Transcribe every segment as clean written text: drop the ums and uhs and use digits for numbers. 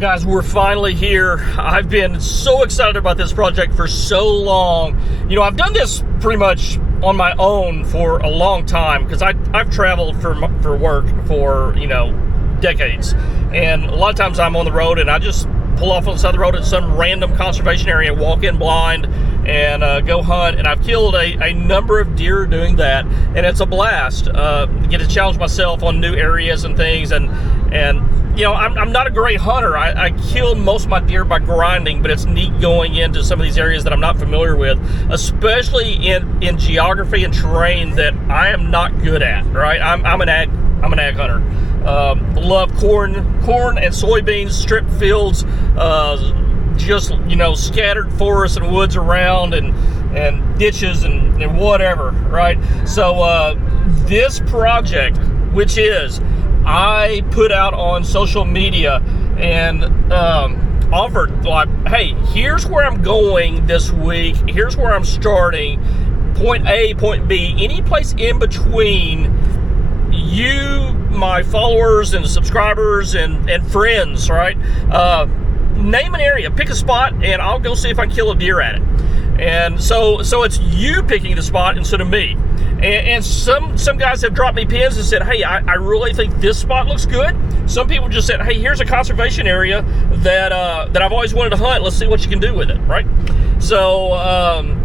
Guys, we're finally here. I've been so excited about this project for so long. You know, I've done this pretty much on my own for a long time because I've traveled for work for, you know, decades. And a lot of times I'm on the road and I just pull off on the side of the road at some random conservation area, walk in blind, and go hunt. And I've killed a number of deer doing that, and it's a blast. Get to challenge myself on new areas and things. And you know, I'm not a great hunter. I kill most of my deer by grinding, but it's neat going into some of these areas that I'm not familiar with, especially in geography and terrain that I am not good at. Right? I'm an ag hunter. Love corn and soybeans, strip fields, just, you know, scattered forests and woods around, and ditches and whatever, right? So this project, which is, I put out on social media and offered, like, hey, here's where I'm going this week, here's where I'm starting, point A, point B, any place in between. You, my followers and subscribers and friends, right? Name an area, pick a spot, and I'll go see if I can kill a deer at it. And so it's you picking the spot instead of me. And some guys have dropped me pins and said, hey, I really think this spot looks good. Some people just said, hey, here's a conservation area that I've always wanted to hunt. Let's see what you can do with it, right? So,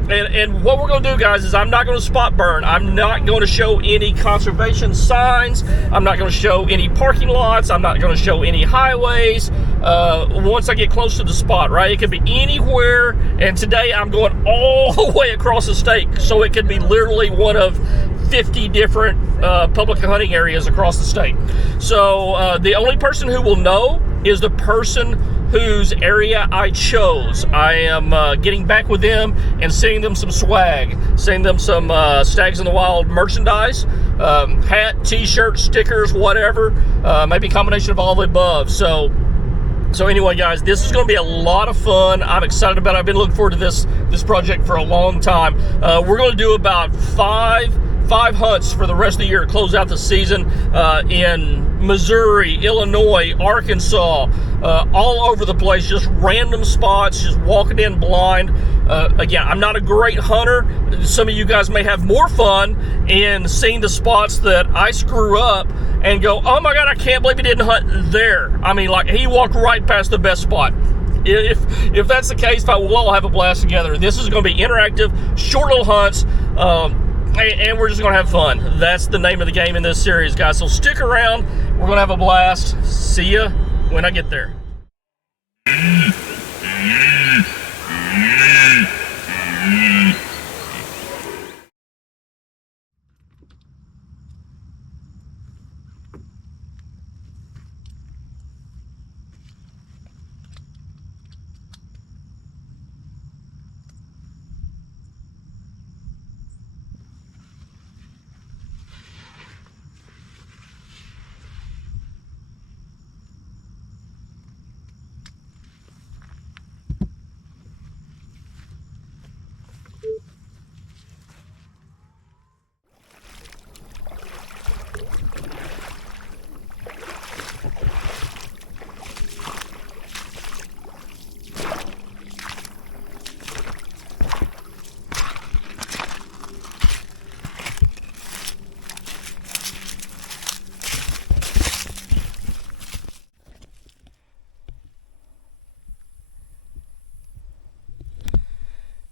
and what we're going to do, guys, is I'm not going to spot burn. I'm not going to show any conservation signs. I'm not going to show any parking lots. I'm not going to show any highways. Once I get close to the spot, right? It could be anywhere. And today I'm going all the way across the state. So it could be literally one of 50 different public hunting areas across the state. So the only person who will know is the person whose area I chose. I am getting back with them and sending them some swag, sending them some Staggs in the Wild merchandise, hat, t-shirt, stickers, whatever, maybe a combination of all the above. So anyway, guys, this is going to be a lot of fun. I'm excited about it. I've been looking forward to this project for a long time. We're going to do about five hunts for the rest of the year to close out the season in Missouri, Illinois, Arkansas, all over the place, just random spots, just walking in blind. Again, I'm not a great hunter. Some of you guys may have more fun in seeing the spots that I screw up and go, oh my God, I can't believe he didn't hunt there. I mean, like, he walked right past the best spot. If that's the case, we'll all have a blast together. This is going to be interactive, short little hunts, and we're just going to have fun. That's the name of the game in this series, guys. So stick around. We're going to have a blast. See ya when I get there.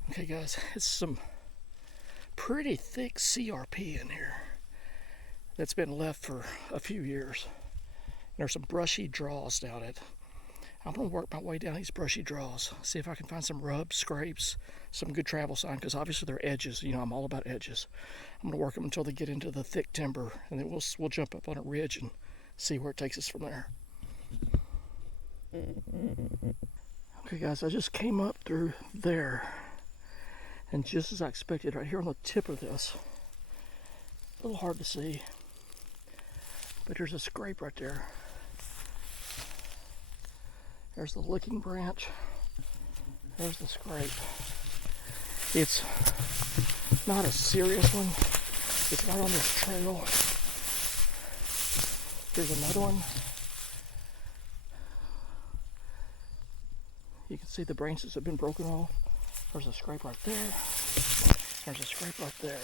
Okay, guys, it's some pretty thick CRP in here that's been left for a few years. There's some brushy draws down it. I'm going to work my way down these brushy draws, see if I can find some rubs, scrapes, some good travel sign, because obviously they're edges. You know, I'm all about edges. I'm going to work them until they get into the thick timber, and then we'll jump up on a ridge and see where it takes us from there. Okay, guys, I just came up through there. And just as I expected, right here on the tip of this, a little hard to see, but there's a scrape right there. There's the licking branch. There's the scrape. It's not a serious one. It's not on this trail. Here's another one. See, the branches have been broken off. There's a scrape right there. There's a scrape right there.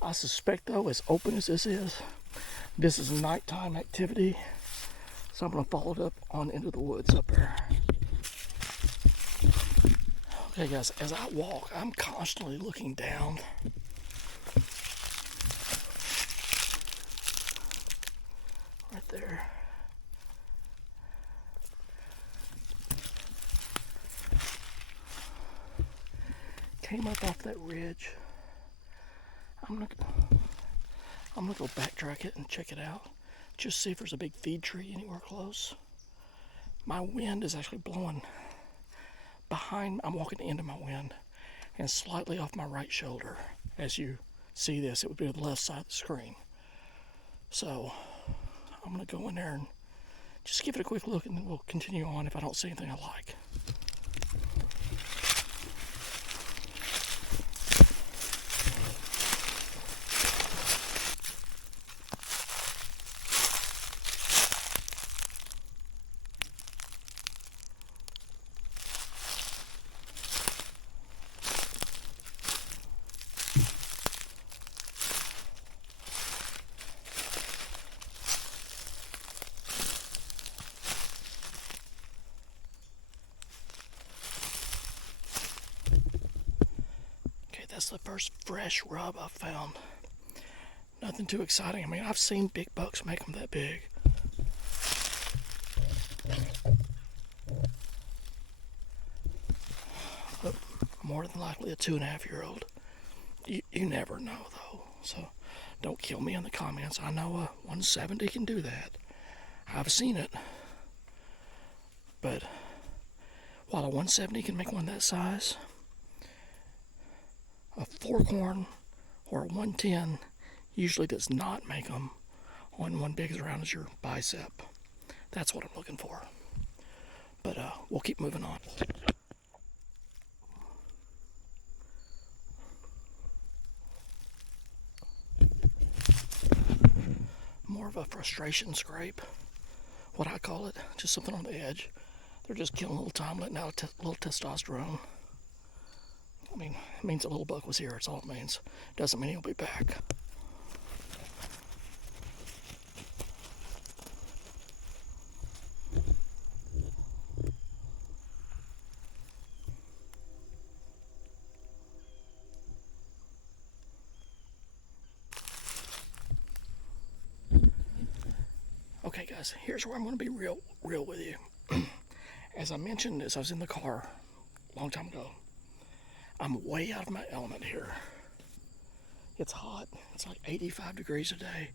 I suspect, though, as open as this is nighttime activity. So I'm going to follow it up on into the woods up there. Okay, guys, as I walk, I'm constantly looking down. Right there. Came up off that ridge. I'm gonna go backtrack it and check it out. Just see if there's a big feed tree anywhere close. My wind is actually blowing behind. I'm walking into my wind and slightly off my right shoulder. As you see this, it would be the left side of the screen. So I'm gonna go in there and just give it a quick look, and then we'll continue on if I don't see anything I like. That's the first fresh rub I've found. Nothing too exciting. I mean, I've seen big bucks make them that big. But more than likely a 2.5-year-old. You never know, though. So don't kill me in the comments. I know a 170 can do that. I've seen it. But while a 170 can make one that size, a fork horn or a 110 usually does not make them on one big as round as your bicep. That's what I'm looking for. But we'll keep moving on. More of a frustration scrape, what I call it, just something on the edge. They're just killing a little time, letting out a little testosterone. I mean, it means a little buck was here, that's all it means. Doesn't mean he'll be back. Okay guys, here's where I'm going to be real with you. As I mentioned as I was in the car a long time ago, I'm way out of my element here. It's hot. It's like 85 degrees a day.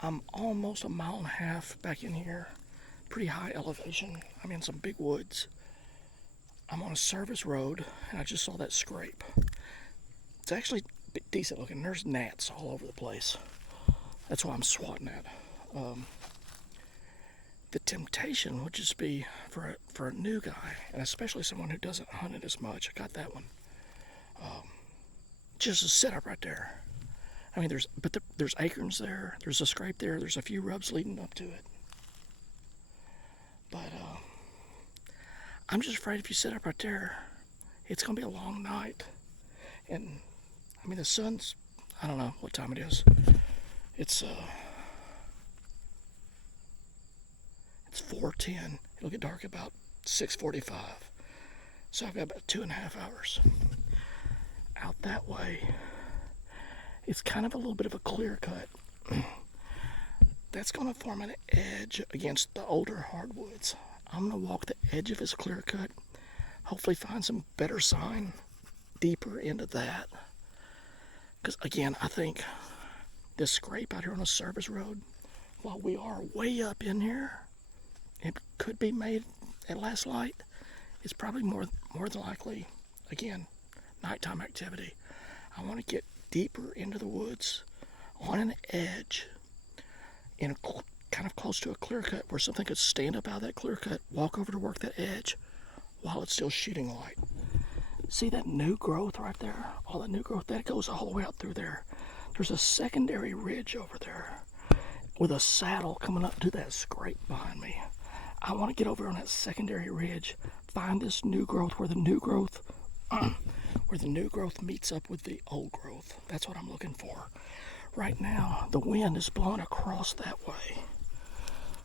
I'm almost 1.5 miles back in here. Pretty high elevation. I'm in some big woods. I'm on a service road, and I just saw that scrape. It's actually decent looking. There's gnats all over the place. That's why I'm swatting at. The temptation would just be for a new guy, and especially someone who doesn't hunt it as much. I got that one. Just a setup right there. I mean, there's acorns there. There's a scrape there. There's a few rubs leading up to it. But I'm just afraid if you set up right there, it's gonna be a long night. And I mean, the sun's, I don't know what time it is. It's 4:10. It'll get dark about 6:45. So I've got about 2.5 hours. Out that way, it's kind of a little bit of a clear cut. That's going to form an edge against the older hardwoods. I'm going to walk the edge of this clear cut, hopefully find some better sign deeper into that. Because again, I think this scrape out here on a service road, while we are way up in here, it could be made at last light. It's probably more than likely, again, nighttime activity. I want to get deeper into the woods on an edge in kind of close to a clear cut where something could stand up out of that clear cut, walk over to work that edge while it's still shooting light. See that new growth right there? All that new growth, that goes all the way out through there. There's a secondary ridge over there with a saddle coming up to that scrape behind me. I want to get over on that secondary ridge, find this new growth where the new growth meets up with the old growth. That's what I'm looking for. Right now, the wind is blowing across that way.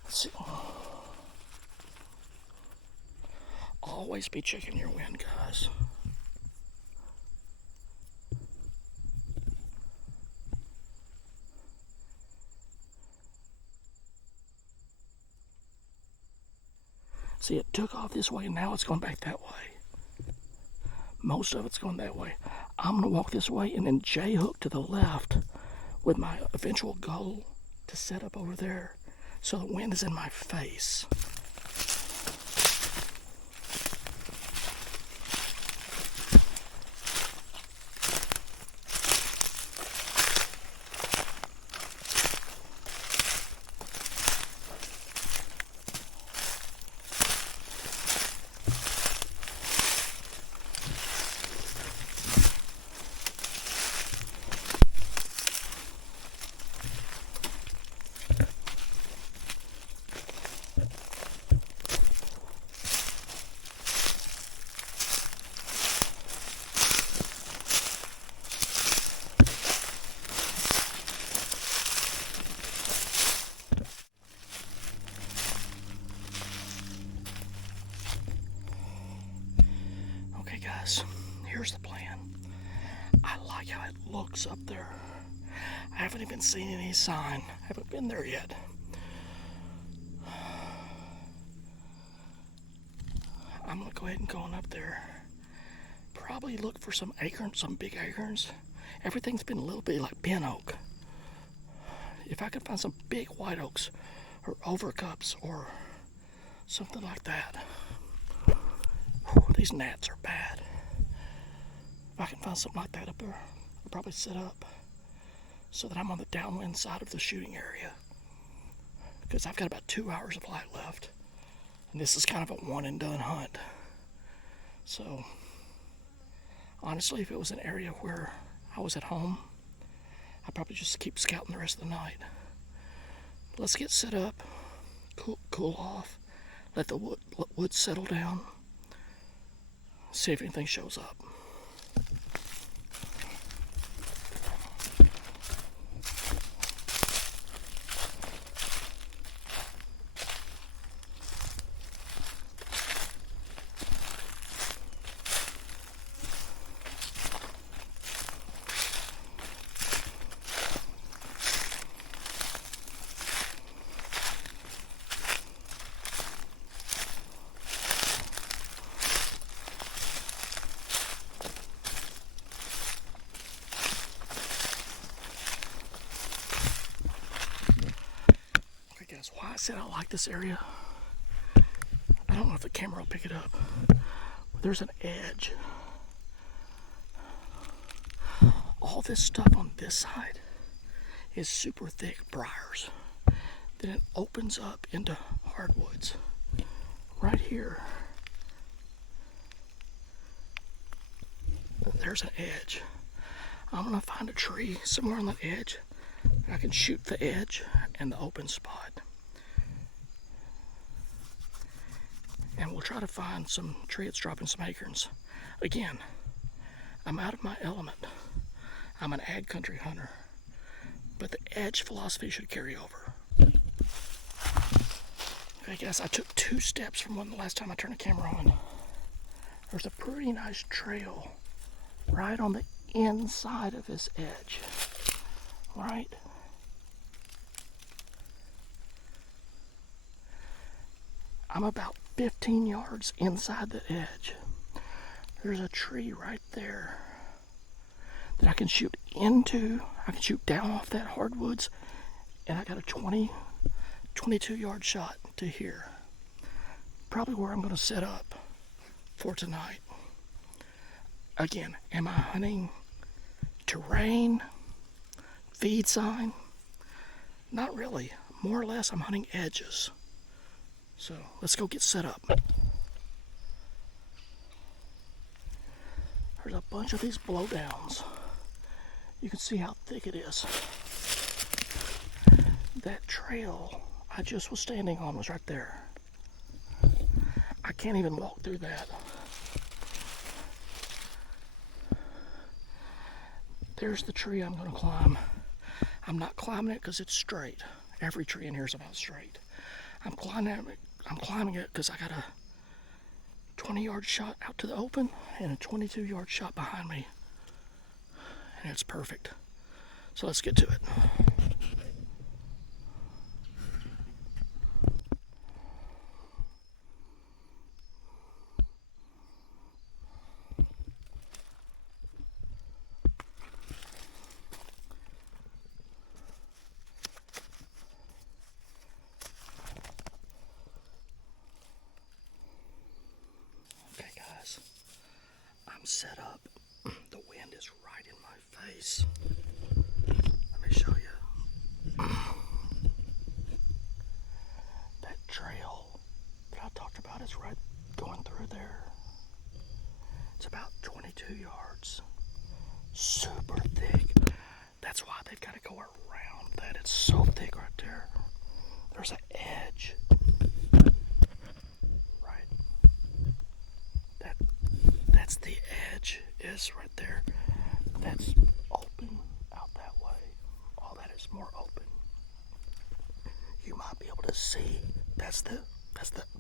Let's see. Always be checking your wind, guys. See, it took off this way and now it's going back that way. Most of it's going that way. I'm going to walk this way and then J-hook to the left with my eventual goal to set up over there so the wind is in my face. Guys, here's the plan. I like how it looks up there. I haven't even seen any sign. I haven't been there yet. I'm gonna go ahead and go on up there. Probably look for some acorns, some big acorns. Everything's been a little bit like pin oak. If I could find some big white oaks or overcups or something like that. Whew, these gnats are bad. If I can find something like that up there, I'll probably set up so that I'm on the downwind side of the shooting area. Because I've got about 2 hours of light left. And this is kind of a one and done hunt. So, honestly, if it was an area where I was at home, I'd probably just keep scouting the rest of the night. Let's get set up, cool off, let the wood settle down. See if anything shows up. Why I said I like this area, I don't know if the camera will pick it up. There's an edge. All this stuff on this side is super thick briars. Then it opens up into hardwoods. Right here, there's an edge. I'm gonna find a tree somewhere on the edge. I can shoot the edge and the open spot. And we'll try to find some tree that's dropping some acorns. Again, I'm out of my element. I'm an ag country hunter. But the edge philosophy should carry over. Okay guys, I took 2 steps from the last time I turned the camera on. There's a pretty nice trail right on the inside of this edge. Right? I'm about 15 yards inside the edge. There's a tree right there that I can shoot into. I can shoot down off that hardwoods, and I got a 22 yard shot to here. Probably where I'm going to set up for tonight. Again, am I hunting terrain, feed sign? Not really. More or less, I'm hunting edges. So let's go get set up. There's a bunch of these blowdowns. You can see how thick it is. That trail I just was standing on was right there. can't even walk through that. There's the tree I'm going to climb. I'm not climbing it because it's straight. Every tree in here is about straight. I'm climbing it because I got a 20-yard shot out to the open and a 22-yard shot behind me. And it's perfect. So let's get to it. Okay, guys, I'm set up. The wind is right in my face. Let me show you. That trail that I talked about is right going through there. It's about 22 yards. Super thick. That's why they've got to go around that. It's so thick right there. There's an edge. Right. That's the edge is right there. That's open out that way. All that is more open. You might be able to see that's the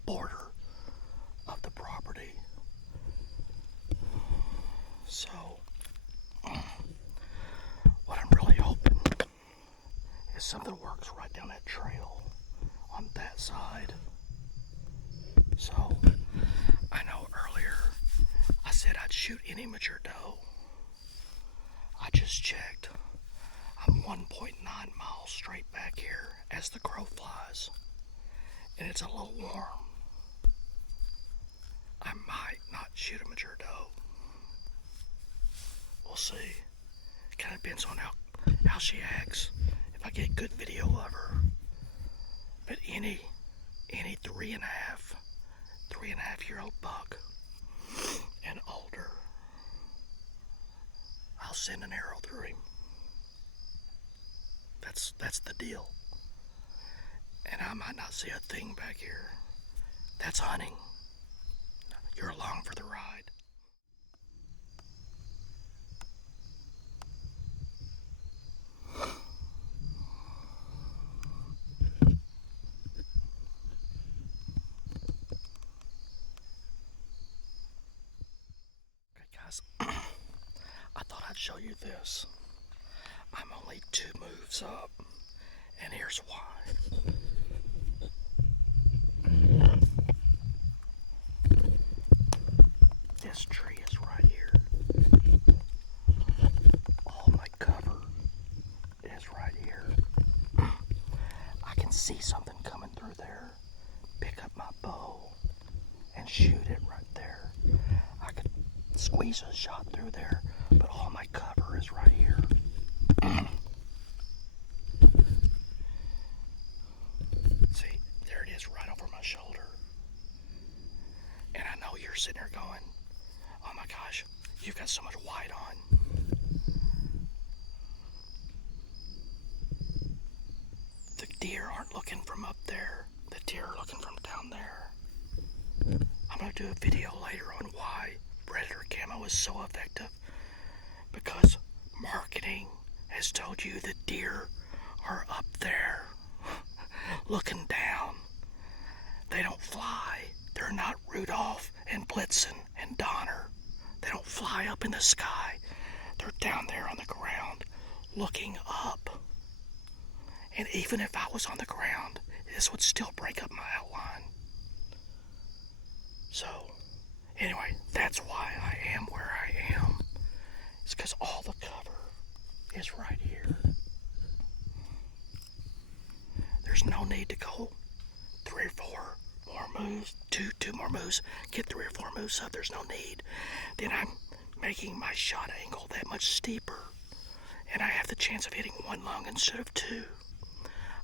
border of the property. So what I'm really hoping is something works right down that trail on that side. So I know earlier I said I'd shoot any mature doe. I just checked. I'm 1.9 miles straight back here as the crow flies. And it's a little warm. I might not shoot a mature doe. We'll see. Kind of depends on how she acts. If I get good video of her. But any 3.5 year old buck and older, I'll send an arrow through him. That's the deal. And I might not see a thing back here. That's hunting. You're along for the ride. Okay, guys. I thought I'd show you this. I'm only 2 moves up, and here's why. This tree is right here. All my cover is right here. I can see something coming through there. Pick up my bow and shoot it right there. I could squeeze a shot through there, but all my cover is right here. See, there it is right over my shoulder. And I know you're sitting there going, oh my gosh, you've got so much white on. The deer aren't looking from up there. The deer are looking from down there. I'm going to do a video later on why Predator camo is so effective. Because marketing has told you the deer are up there looking down. They don't fly. They're not Rudolph and Blitzen and Donner. They don't fly up in the sky. They're down there on the ground looking up. And even if I was on the ground, this would still break up my outline. So, anyway, that's why I am where I am. It's because all the cover is right here. There's no need to go 3 or 4 more moves, two more moves, get 3 or 4 moves up. There's no need. Then I'm making my shot angle that much steeper, and I have the chance of hitting 1 lung instead of 2.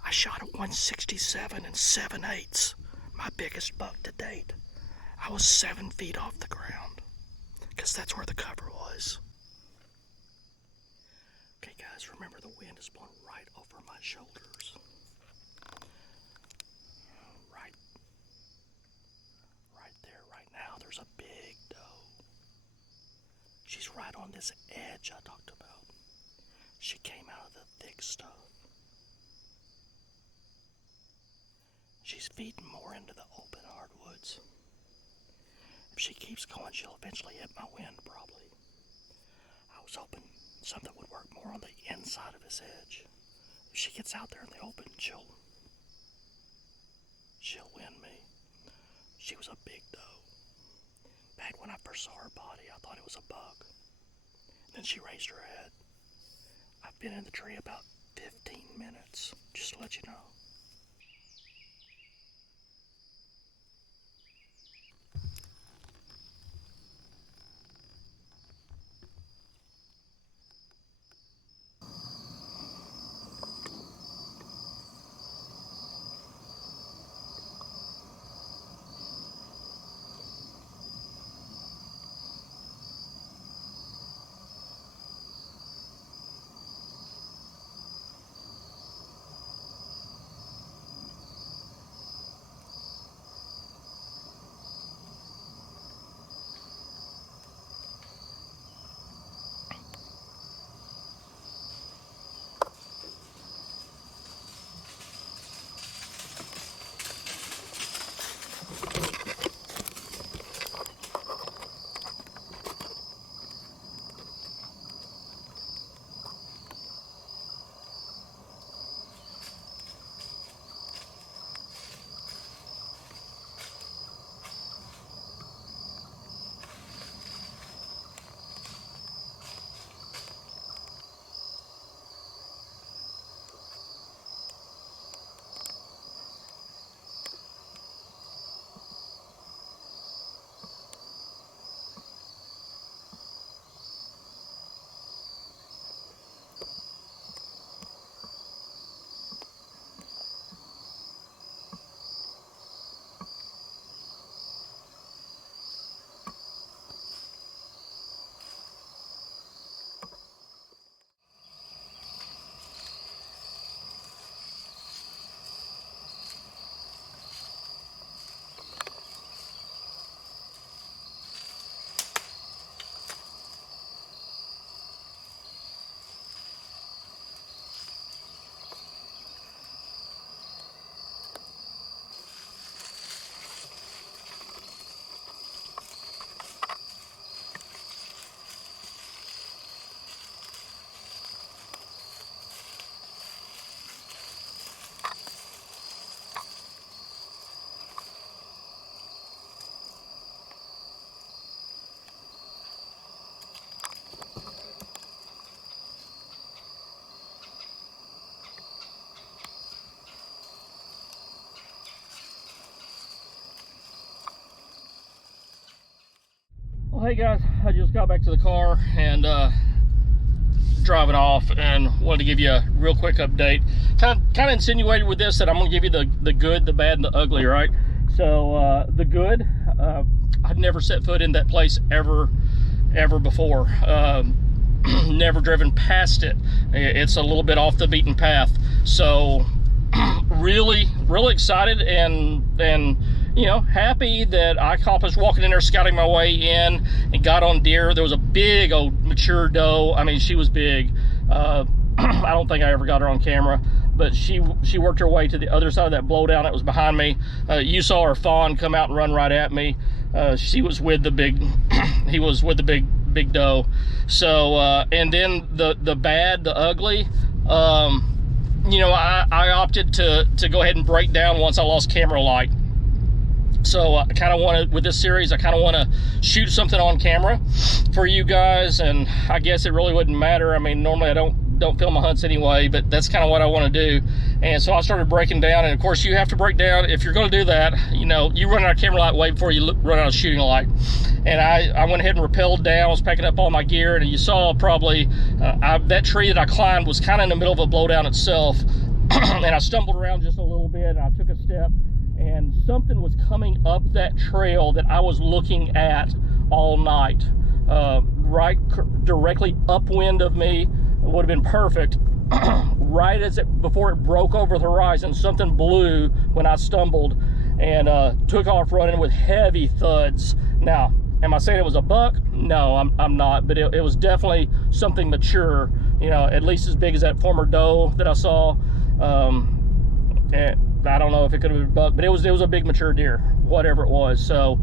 I shot at 167 and 7/8, my biggest buck to date. I was 7 feet off the ground, because that's where the cover was. Okay guys, remember the wind is blowing right over my shoulders. Right there, She's right on this edge I talked about. She came out of the thick stuff. She's feeding more into the open hardwoods. If she keeps going, she'll eventually hit my wind, probably. I was hoping something would work more on the inside of this edge. If she gets out there in the open, she'll win me. She was a big doe. Back when I first saw her body, I thought it was a buck. Then she raised her head. I've been in the tree about 15 minutes, just to let you know. Well, hey guys, I just got back to the car and driving off, and wanted to give you a real quick update. Kind of insinuated with this that I'm going to give you the good, the bad, and the ugly, right? So the good, I'd never set foot in that place ever before. Never driven past it. It's a little bit off the beaten path. So really excited and you know, happy that I accomplished walking in there, scouting my way in, and got on deer. There was a big old mature doe. I mean, she was big. I don't think I ever got her on camera, but she worked her way to the other side of that blowdown that was behind me. You saw her fawn come out and run right at me. She was with the big, he was with the big doe. So, and then the bad, the ugly, you know, I opted to go ahead and break down once I lost camera light. So I kind of wanted, with this series, I kind of want to shoot something on camera for you guys, and I guess it really wouldn't matter. I mean, normally I don't film my hunts anyway, but that's kind of what I want to do. And so I started breaking down, and of course you have to break down, if you're going to do that, you know, you run out of camera light way before you run out of shooting light. And I went ahead and rappelled down, was packing up all my gear, and you saw probably, that tree that I climbed was kind of in the middle of a blowdown itself, and I stumbled around just a little bit, and I took a step, and something was coming up that trail that I was looking at all night, right directly upwind of me. It would have been perfect. Right as before it broke over the horizon, something blew when I stumbled and took off running with heavy thuds. Now, Am I saying it was a buck? No, I'm not, but it was definitely something mature, you know, at least as big as that former doe that I saw. And I don't know if it could have been a buck, but it was a big mature deer, whatever it was. So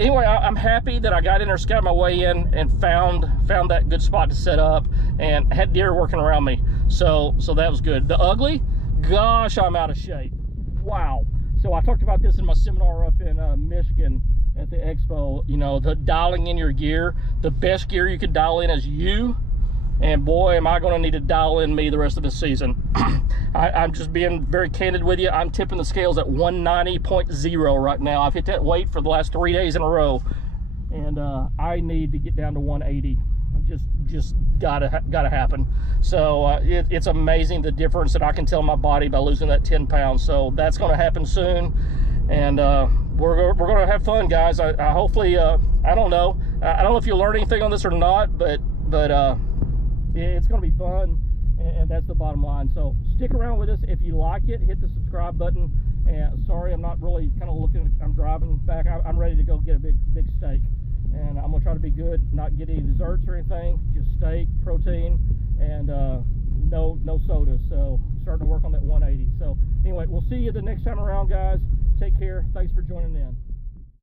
anyway, I'm happy that I got in there, scouted my way in, and found that good spot to set up, and had deer working around me. So that was good. The ugly, gosh, I'm out of shape. Wow. So I talked about this in my seminar up in Michigan at the expo. You know, the dialing in your gear, the best gear you can dial in is you. And boy, am I going to need to dial in me the rest of the season. I'm just being very candid with you. I'm tipping the scales at 190.0 right now. I've hit that weight for the last 3 days in a row, and I need to get down to 180. Just gotta happen. So it's amazing the difference that I can tell my body by losing that 10 pounds. So that's going to happen soon, and we're going to have fun, guys. I hopefully I don't know if you'll learn anything on this or not, but it's going to be fun, and that's the bottom line. So stick around with us. If you like it, hit the subscribe button. And sorry, I'm not really kind of looking. I'm driving back. I'm ready to go get a big steak, and I'm gonna try to be good, not get any desserts or anything. Just steak, protein, and no soda. So I'm starting to work on that 180. So anyway, we'll see you the next time around, guys. Take care. Thanks for joining in.